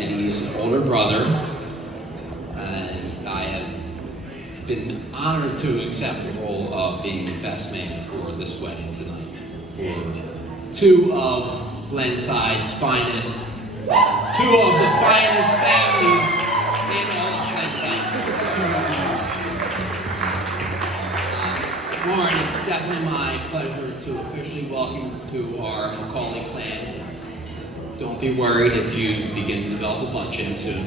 Eddie's older brother, and I have been honored to accept the role of being the best man for this wedding tonight, for two of Glenside's finest, two of the finest families in all of Glenside. Lauren, it's definitely my pleasure to officially welcome to our Macaulay clan. Don't be worried if you begin to develop a butt chin soon.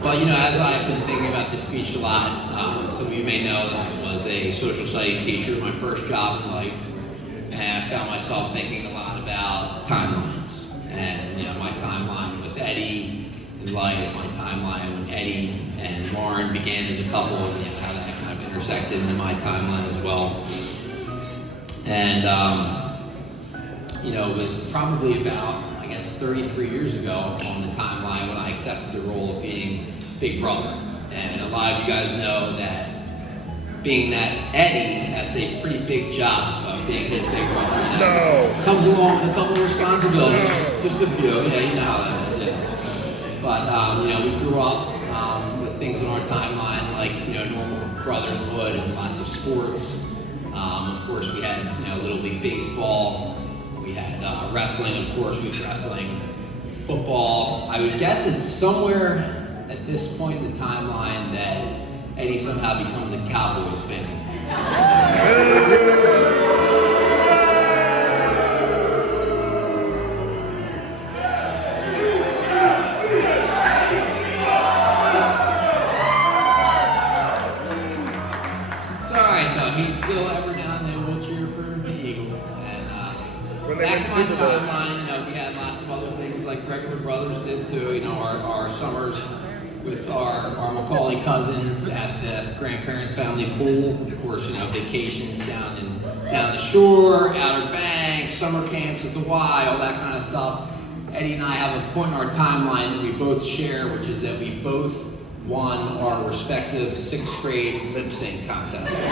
But as I've been thinking about this speech a lot, some of you may know that I was a social studies teacher, my first job in life, and I found myself thinking a lot about timelines. And my timeline with Eddie in life, my timeline when Eddie and Lauren began as a couple, and how that kind of intersected into my timeline as well. And it was probably about 33 years ago on the timeline when I accepted the role of being Big Brother. And a lot of you guys know that being that Eddie, that's a pretty big job of being his big brother. No. Comes along with a couple of responsibilities, just a few. Yeah, you know how that is. Yeah. But we grew up with things on our timeline like normal brothers would, and lots of sports. Of course, we had Little League baseball. We had wrestling, of course, youth wrestling, football. I would guess it's somewhere at this point in the timeline that Eddie somehow becomes a Cowboys fan. It's all right, though. He's still ever down there. We'll cheer for the Eagles. Back in my timeline, we had lots of other things like regular brothers did too. Our summers with our Macaulay cousins at the grandparents' family pool. Of course, vacations down the shore, Outer Banks, summer camps at the Y, all that kind of stuff. Eddie and I have a point in our timeline that we both share, which is that we both won our respective 6th grade lip sync contests.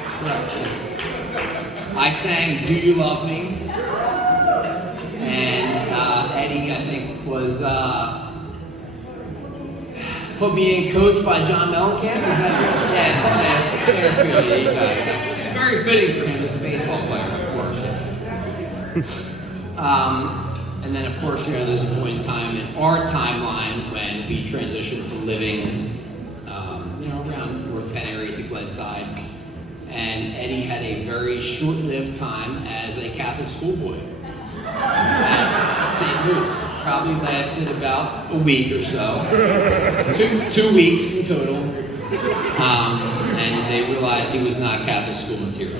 That's correct. I sang "Do You Love Me," and Eddie, I think, was put me in coach by John Mellencamp. Is that yeah, center field. Yeah, you got it. Exactly. Which is very fitting for him as a baseball player, of course. And then, of course, there's a point in time in our timeline when we transitioned from living, around North Penn area to Glenside. And Eddie had a very short-lived time as a Catholic schoolboy at St. Luke's. Probably lasted about a week or so, two weeks in total. And they realized he was not Catholic school material.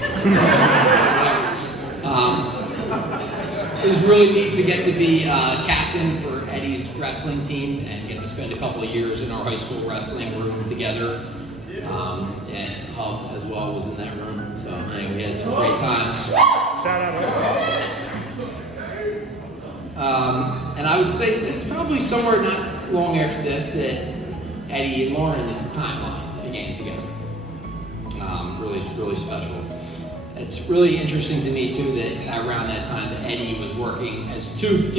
It was really neat to get to be captain for Eddie's wrestling team and get to spend a couple of years in our high school wrestling room together. And Hub as well was in that room, so we had some great times. Shout out to and I would say it's probably somewhere not long after this that Eddie and Lauren's timeline began together. Really special. It's really interesting to me too that around that time that Eddie was working as two,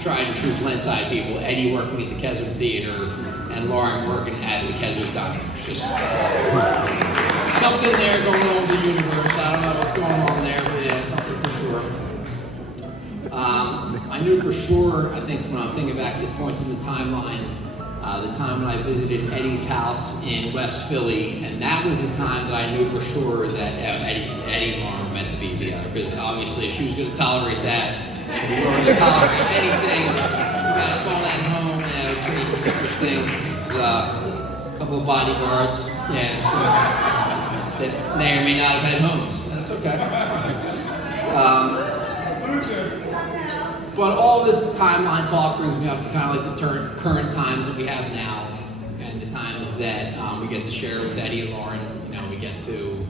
tried and true Glenside people. Eddie working at the Keswick Theater and Lauren working at the Keswick Diner. It's just something there going on with the universe. I don't know what's going on there, but yeah, something for sure. I knew for sure, I think when I'm thinking back to the points in the timeline, the time when I visited Eddie's house in West Philly, and that was the time that I knew for sure that Eddie and Lauren were meant to be together, because obviously if she was going to tolerate that, she'd be willing to tolerate anything. You guys saw that home, and it was pretty interesting. It was a couple of bodyguards, that may or may not have had homes. That's okay, that's fine. But all this timeline talk brings me up to kind of like the current times that we have now, and the times that we get to share with Eddie and Lauren. We get to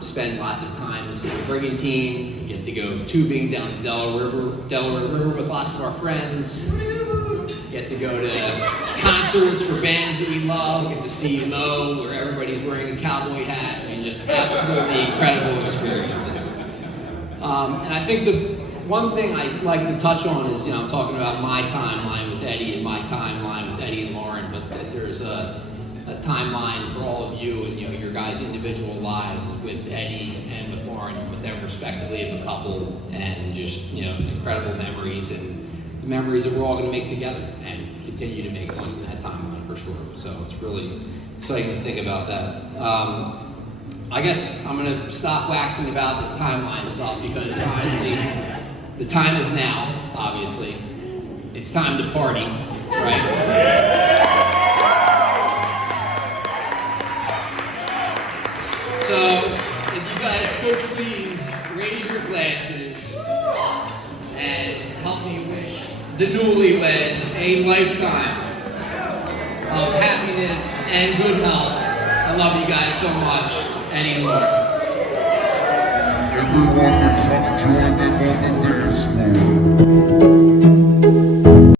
spend lots of time to see the brigantine. We get to go tubing down the Delaware River with lots of our friends. Get to go to concerts for bands that we love. Get to see Mo, where everybody's wearing a cowboy hat. I mean, just absolutely incredible experiences. And I think the one thing I'd like to touch on is, I'm talking about my timeline with Eddie and my timeline with Eddie and Lauren, but that there's a timeline for all of you and your guys' individual lives with Eddie and with Lauren and with them respectively of a couple, and just incredible memories and the memories that we're all going to make together and continue to make once in that timeline for sure. So it's really exciting to think about that. I guess I'm going to stop waxing about this timeline stuff because honestly, the time is now, obviously. It's time to party, right? So, if you guys could please raise your glasses and help me wish the newlyweds a lifetime of happiness and good health. I love you guys so much. Eddie and Lauren. Everyone that comes join them on the dance